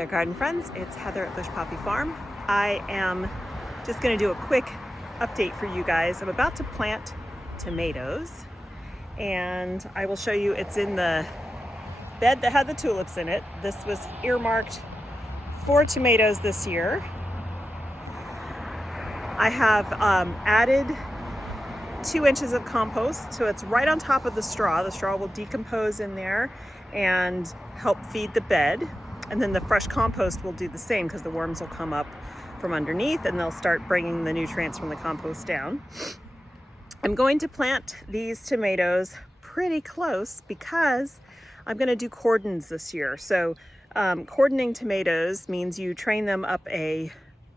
Hi there, garden friends. It's Heather at Bush Poppy Farm. I am just going to do a quick update for you guys. I'm about to plant tomatoes, and I will show you it's in the bed that had the tulips in it. This was earmarked for tomatoes this year. I have added 2 inches of compost, so it's right on top of the straw. The straw will decompose in there and help feed the bed. And then the fresh compost will do the same because the worms will come up from underneath and they'll start bringing the nutrients from the compost down. I'm going to plant these tomatoes pretty close because I'm going to do cordons this year. So cordoning tomatoes means you train them up a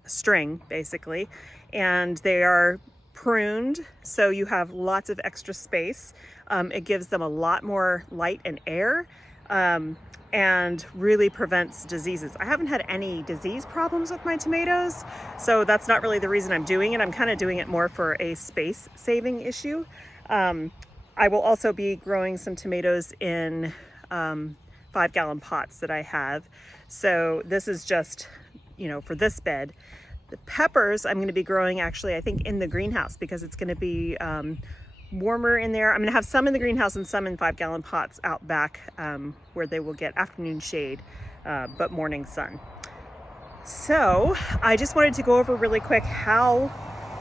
string basically, and they are pruned so you have lots of extra space. It gives them a lot more light and air. And really prevents diseases. I haven't had any disease problems with my tomatoes, so that's not really the reason I'm doing it. I'm kind of doing it more for a space saving issue. I will also be growing some tomatoes in 5-gallon pots that I have. So this is just, for this bed. The peppers I'm going to be growing actually, I think, in the greenhouse because it's going to be warmer in there. I'm going to have some in the greenhouse and some in 5-gallon pots out back where they will get afternoon shade but morning sun. So I just wanted to go over really quick how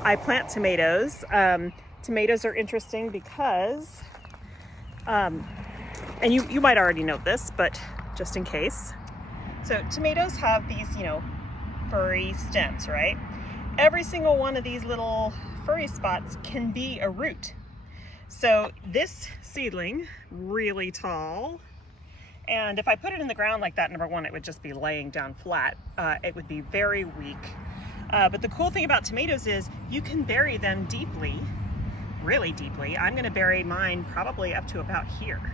I plant tomatoes. Tomatoes are interesting because, and you might already know this, but just in case. So tomatoes have these, furry stems, right? Every single one of these little furry spots can be a root. So this seedling, really tall, and if I put it in the ground like that, number one, it would just be laying down flat. It would be very weak. But the cool thing about tomatoes is you can bury them deeply, really deeply. I'm gonna bury mine probably up to about here.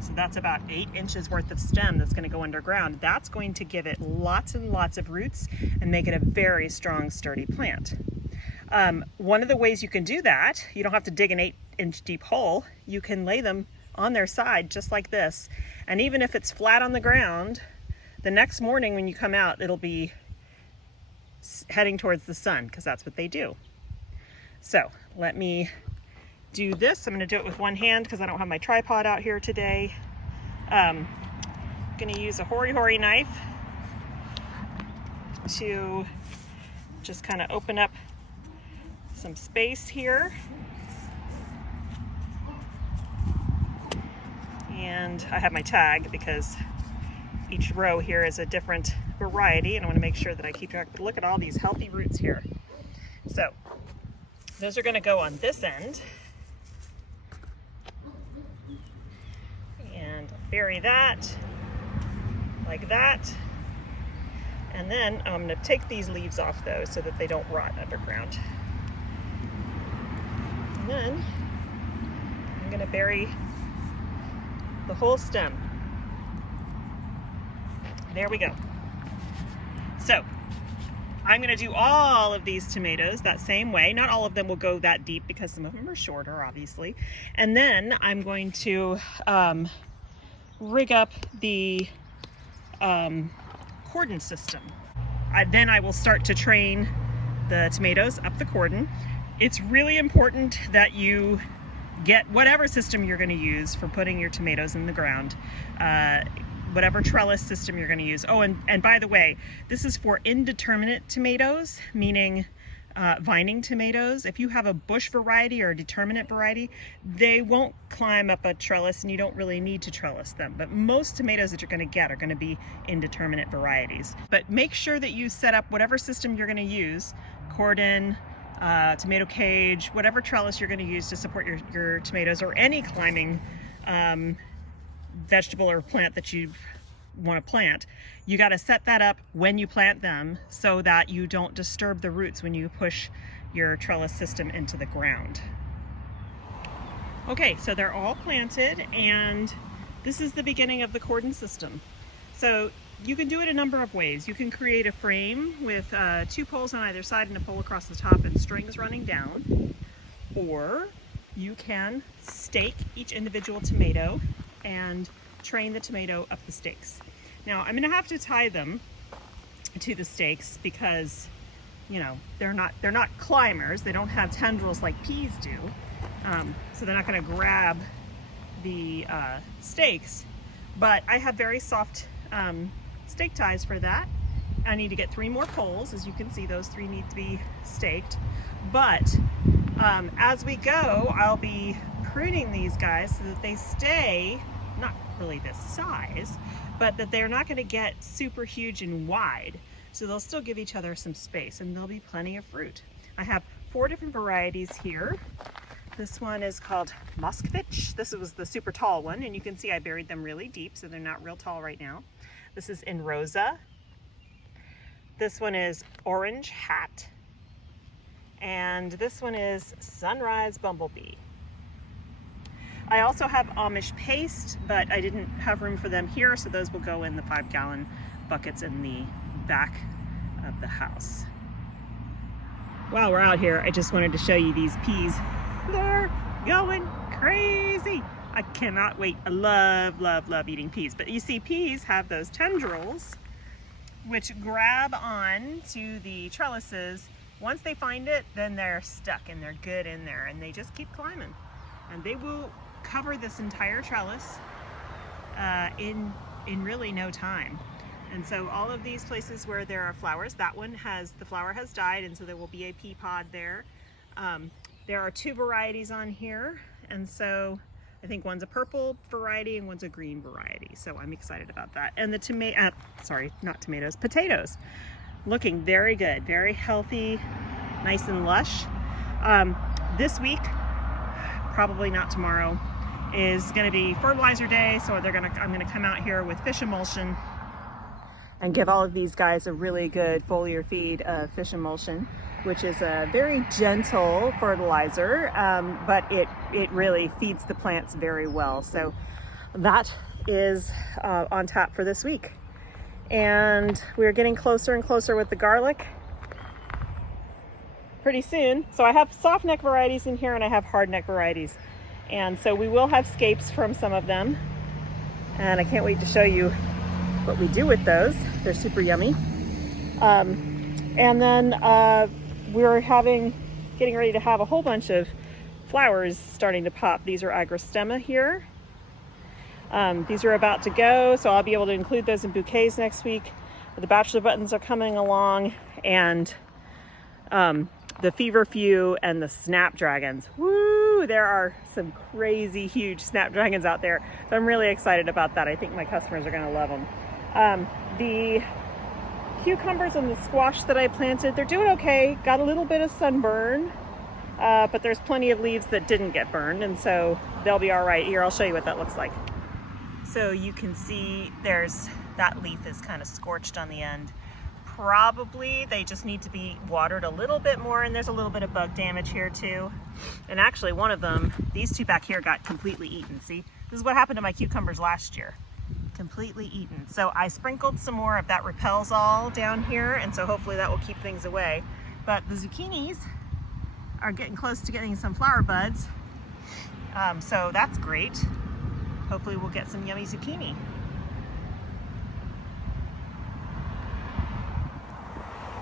So that's about 8 inches worth of stem that's gonna go underground. That's going to give it lots and lots of roots and make it a very strong, sturdy plant. One of the ways you can do that, you don't have to dig an 8-inch deep hole. You can lay them on their side just like this. And even if it's flat on the ground, the next morning when you come out, it'll be heading towards the sun because that's what they do. So let me do this. I'm going to do it with one hand because I don't have my tripod out here today. I'm going to use a hoary knife to just kind of open up some space here. And I have my tag because each row here is a different variety and I want to make sure that I keep track. But look at all these healthy roots here. So those are going to go on this end. And bury that like that. And then I'm going to take these leaves off though so that they don't rot underground. And then I'm going to bury the whole stem. There we go. So I'm going to do all of these tomatoes that same way. Not all of them will go that deep because some of them are shorter, obviously. And then I'm going to rig up the cordon system. Then I will start to train the tomatoes up the cordon. It's really important that you get whatever system you're going to use for putting your tomatoes in the ground, whatever trellis system you're going to use. Oh, and by the way, this is for indeterminate tomatoes, meaning vining tomatoes. If you have a bush variety or a determinate variety, they won't climb up a trellis and you don't really need to trellis them. But most tomatoes that you're going to get are going to be indeterminate varieties. But make sure that you set up whatever system you're going to use, cordon, tomato cage, whatever trellis you're going to use to support your tomatoes or any climbing vegetable or plant that you want to plant. You got to set that up when you plant them so that you don't disturb the roots when you push your trellis system into the ground. Okay, so they're all planted and this is the beginning of the cordon system. So you can do it a number of ways. You can create a frame with 2 poles on either side and a pole across the top and strings running down. Or you can stake each individual tomato and train the tomato up the stakes. Now I'm gonna have to tie them to the stakes because, you know, they're not climbers. They don't have tendrils like peas do. So they're not gonna grab the stakes, but I have very soft stake ties for that. I need to get 3 more poles. As you can see, those 3 need to be staked. But as we go, I'll be pruning these guys so that they stay, not really this size, but that they're not gonna get super huge and wide. So they'll still give each other some space and there'll be plenty of fruit. I have 4 different varieties here. This one is called Moskvich. This was the super tall one, and you can see I buried them really deep, so they're not real tall right now. This is in Rosa. This one is Orange Hat. And this one is Sunrise Bumblebee. I also have Amish paste, but I didn't have room for them here, so those will go in the 5-gallon buckets in the back of the house. While we're out here, I just wanted to show you these peas. They're going crazy. I cannot wait. I love eating peas. But you see, peas have those tendrils which grab on to the trellises. Once they find it, then they're stuck and they're good in there, and they just keep climbing. And they will cover this entire trellis in really no time. And so all of these places where there are flowers, that one the flower has died, and so there will be a pea pod there. There are 2 varieties on here, and so I think one's a purple variety and one's a green variety. So I'm excited about that. And the potatoes. Looking very good, very healthy, nice and lush. This week, probably not tomorrow, is gonna be fertilizer day. So I'm gonna come out here with fish emulsion and give all of these guys a really good foliar feed of fish emulsion, which is a very gentle fertilizer, but it really feeds the plants very well. So that is on tap for this week. And we're getting closer and closer with the garlic pretty soon. So I have soft neck varieties in here and I have hard neck varieties. And so we will have scapes from some of them. And I can't wait to show you what we do with those. They're super yummy. And then we're getting ready to have a whole bunch of flowers starting to pop. These are agrostemma here. These are about to go, so I'll be able to include those in bouquets next week. The bachelor buttons are coming along, and the feverfew and the snapdragons. Woo! There are some crazy huge snapdragons out there. So I'm really excited about that. I think my customers are going to love them. The cucumbers and the squash that I planted, they're doing okay. Got a little bit of sunburn, but there's plenty of leaves that didn't get burned, and so they'll be all right. Here, I'll show you what that looks like. So you can see that leaf is kind of scorched on the end. Probably they just need to be watered a little bit more, and there's a little bit of bug damage here too. And actually one of them, these 2 back here, got completely eaten. See, this is what happened to my cucumbers last year. Completely eaten. So I sprinkled some more of that repels all down here, and so hopefully that will keep things away. But the zucchinis are getting close to getting some flower buds, so that's great. Hopefully we'll get some yummy zucchini.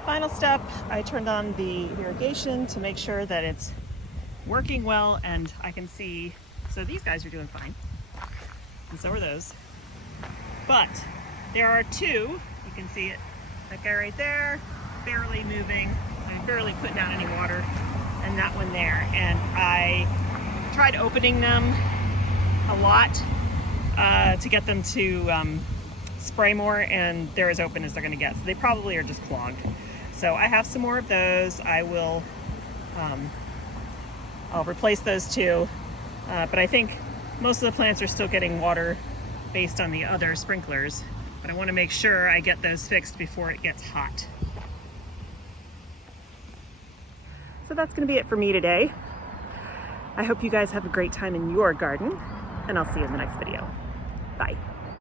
Final step, I turned on the irrigation to make sure that it's working well, and I can see, so these guys are doing fine, and so are those. But there are 2, you can see it, that guy right there, barely moving, I'm barely putting out any water, and that one there. And I tried opening them a lot to get them to spray more, and they're as open as they're gonna get. So they probably are just clogged. So I have some more of those. I'll replace those 2. But I think most of the plants are still getting water based on the other sprinklers, but I want to make sure I get those fixed before it gets hot. So that's going to be it for me today. I hope you guys have a great time in your garden, and I'll see you in the next video. Bye.